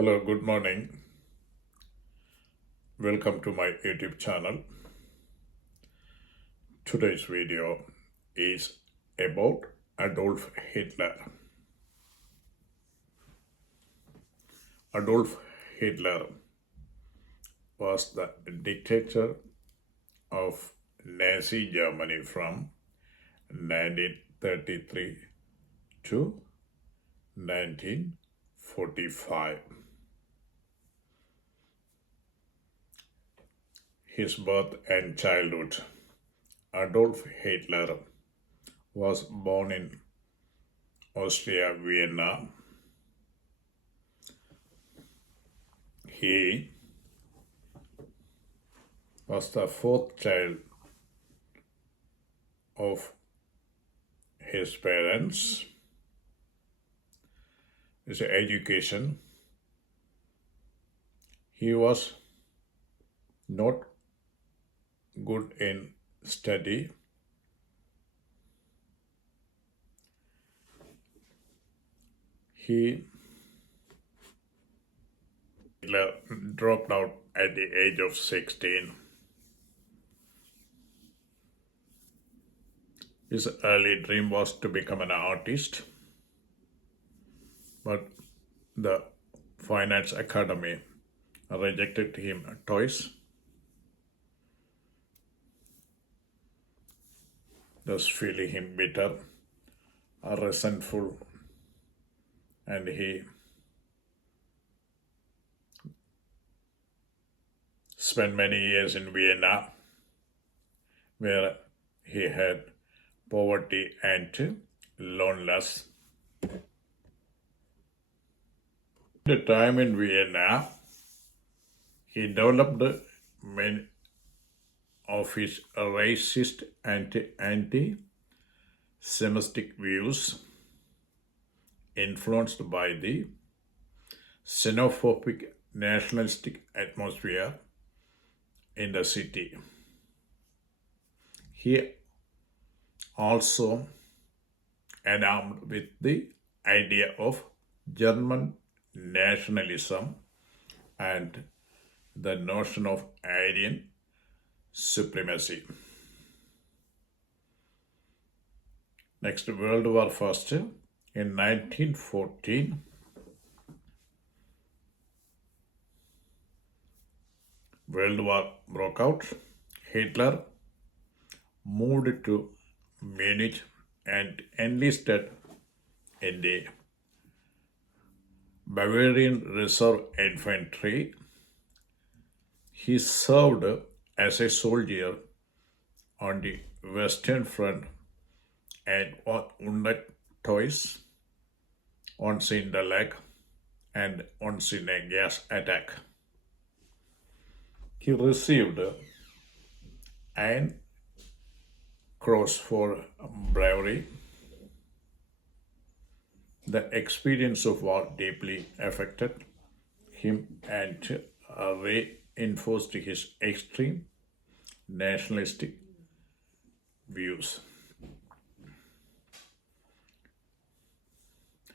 Hello, good morning. Welcome to my YouTube channel. Today's video is about Adolf Hitler. Adolf Hitler was the dictator of Nazi Germany from 1933 to 1945. His birth and childhood. Adolf Hitler was born in Austria, Vienna. He was the fourth child of his parents. His education, he was not good in study. He dropped out at the age of 16. His early dream was to become an artist, but the Finance Academy rejected him twice, thus feeling him bitter, resentful, and he spent many years in Vienna, where he had poverty and loneliness. The time in Vienna, he developed many of his racist and anti-Semitic views, influenced by the xenophobic nationalistic atmosphere in the city. He also enamored with the idea of German nationalism and the notion of Aryan supremacy. Next, World War First. In 1914, World War broke out. Hitler moved to Munich and enlisted in the Bavarian Reserve Infantry. He served as a soldier on the Western Front and was wounded twice, once in the leg and once in a gas attack. He received an cross for bravery. The experience of war deeply affected him and reinforced his extreme nationalistic views.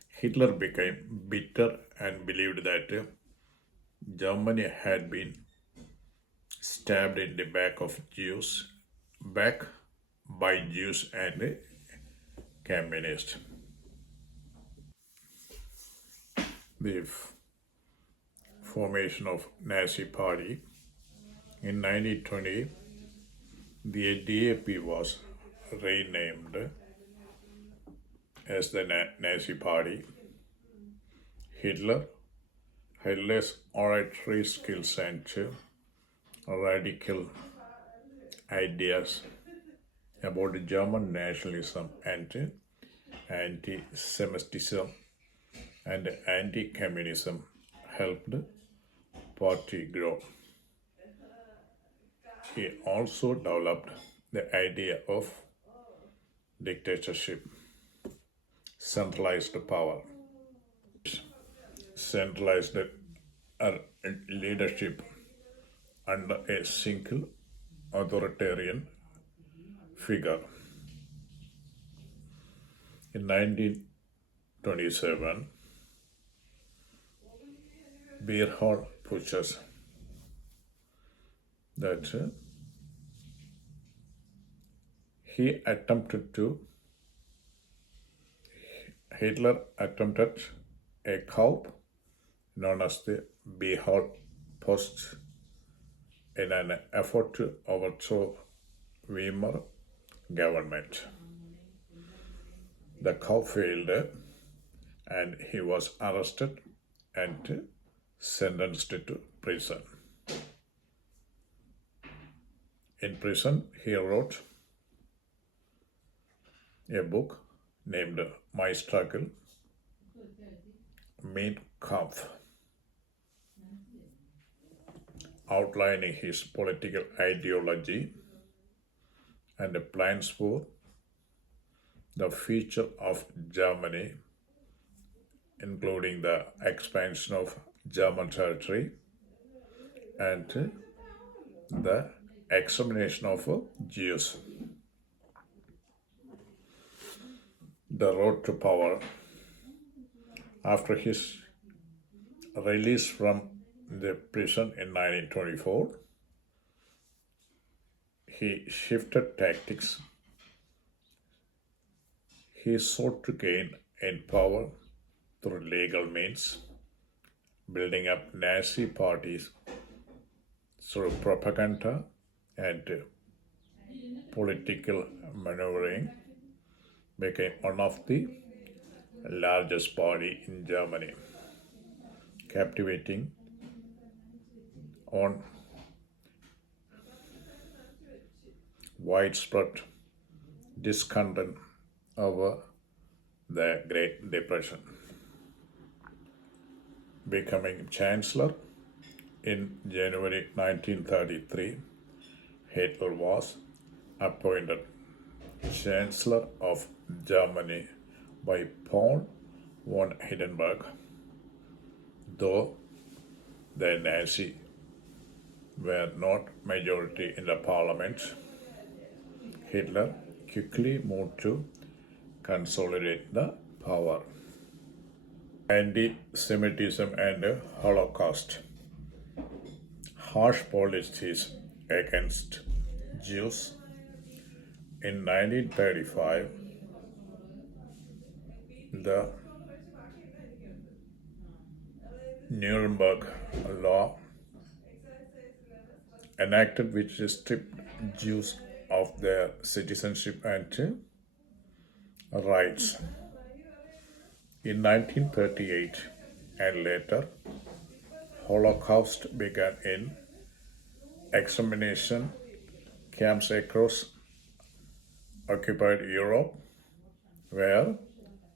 Hitler became bitter and believed that Germany had been stabbed in the back by Jews and communists. The formation of Nazi Party in 1920, the DAP was renamed as the Nazi Party. Hitler's oratory skills and radical ideas about German nationalism and anti-Semitism and anti-communism helped the party grow. He also developed the idea of dictatorship, centralized power, centralized leadership under a single authoritarian figure. In 1927, beer hall pushes that he attempted to Hitler attempted a coup known as the Bihar Post in an effort to overthrow Weimar government. The coup failed and he was arrested and sentenced to prison. In prison, he wrote a book named My Struggle, Mein Kampf, outlining his political ideology and the plans for the future of Germany, including the expansion of German territory and the extermination of Jews. The road to power. After his release from the prison in 1924, he shifted tactics. He sought to gain in power through legal means, building up Nazi parties through propaganda and political maneuvering, became one of the largest party in Germany, captivating on widespread discontent over the Great Depression. Becoming Chancellor in January 1933, Hitler was appointed Chancellor of Germany by Paul von Hindenburg, though the Nazis were not majority in the parliament. Hitler quickly moved to consolidate the power. Anti-Semitism and Holocaust. Harsh policies against Jews. In 1935, the Nuremberg Law, enacted which stripped Jews of their citizenship and rights. In 1938 and later, Holocaust began in extermination camps across occupied Europe, where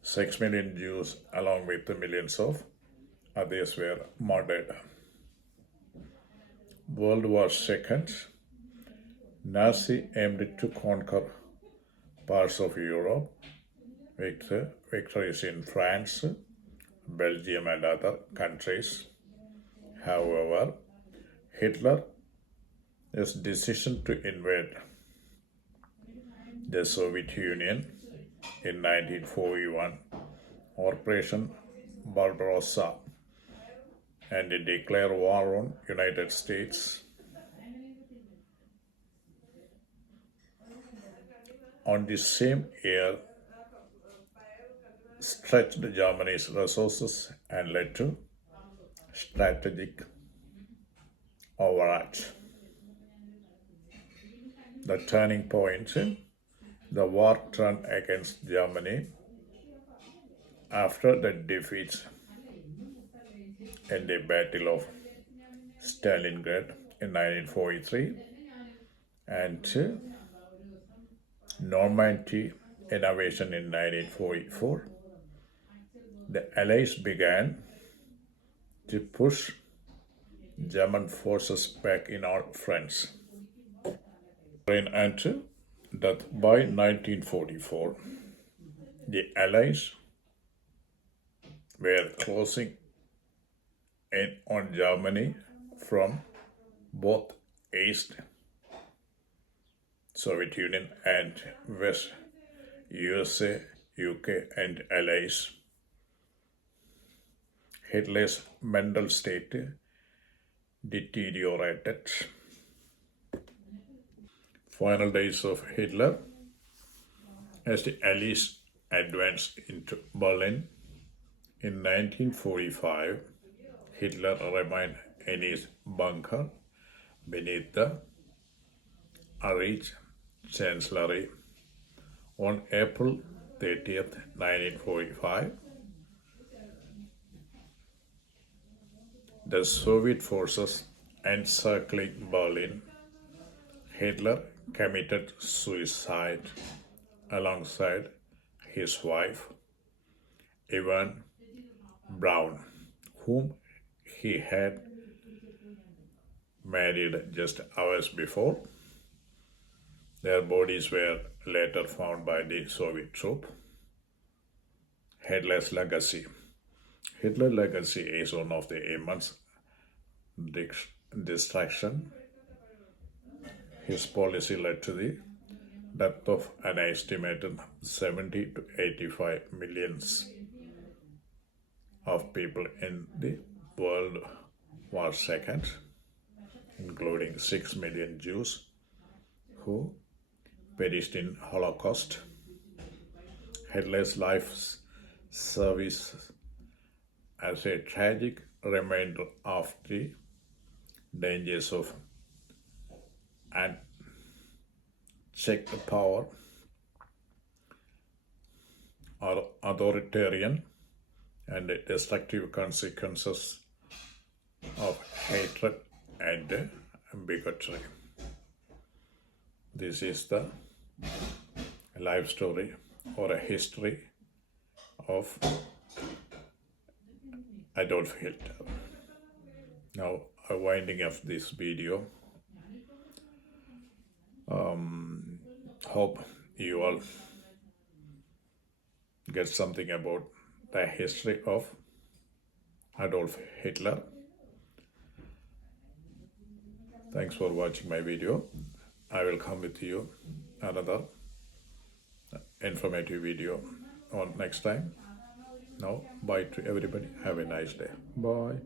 6 million Jews, along with millions of others, were murdered. World War II, Nazi aimed to conquer parts of Europe with victories in France, Belgium, and other countries. However, Hitler's decision to invade the Soviet Union in 1941, Operation Barbarossa, and declare war on United States. On the same year, stretched Germany's resources and led to strategic overreach. The turning point, the war turned against Germany after the defeat in the Battle of Stalingrad in 1943 and Normandy invasion in 1944. The Allies began to push German forces back in all fronts. And that by 1944, the Allies were closing in on Germany from both East Soviet Union and West USA, UK, and Allies. Hitler's mental state deteriorated. Final days of Hitler. As the Allies advanced into Berlin in 1945, Hitler remained in his bunker beneath the Reich Chancellery. On April 30th, 1945, the Soviet forces encircling Berlin, Hitler committed suicide alongside his wife, Yvonne Braun, whom he had married just hours before. Their bodies were later found by the Soviet troop. Hitler's legacy. Hitler's legacy is one of the immense destruction. His policy led to the death of an estimated 70 to 85 millions of people in the World War II, including 6 million Jews who perished in Holocaust. Hitler's life service as a tragic reminder of the dangers of unchecked power or authoritarian and destructive consequences of hatred and bigotry. This is the life story or a history of Adolf Hitler. Now, winding up this video, hope you all get something about the history of Adolf Hitler. Thanks for watching my video. I will come with you another informative video on next time. Now, bye to everybody. Have a nice day. Bye.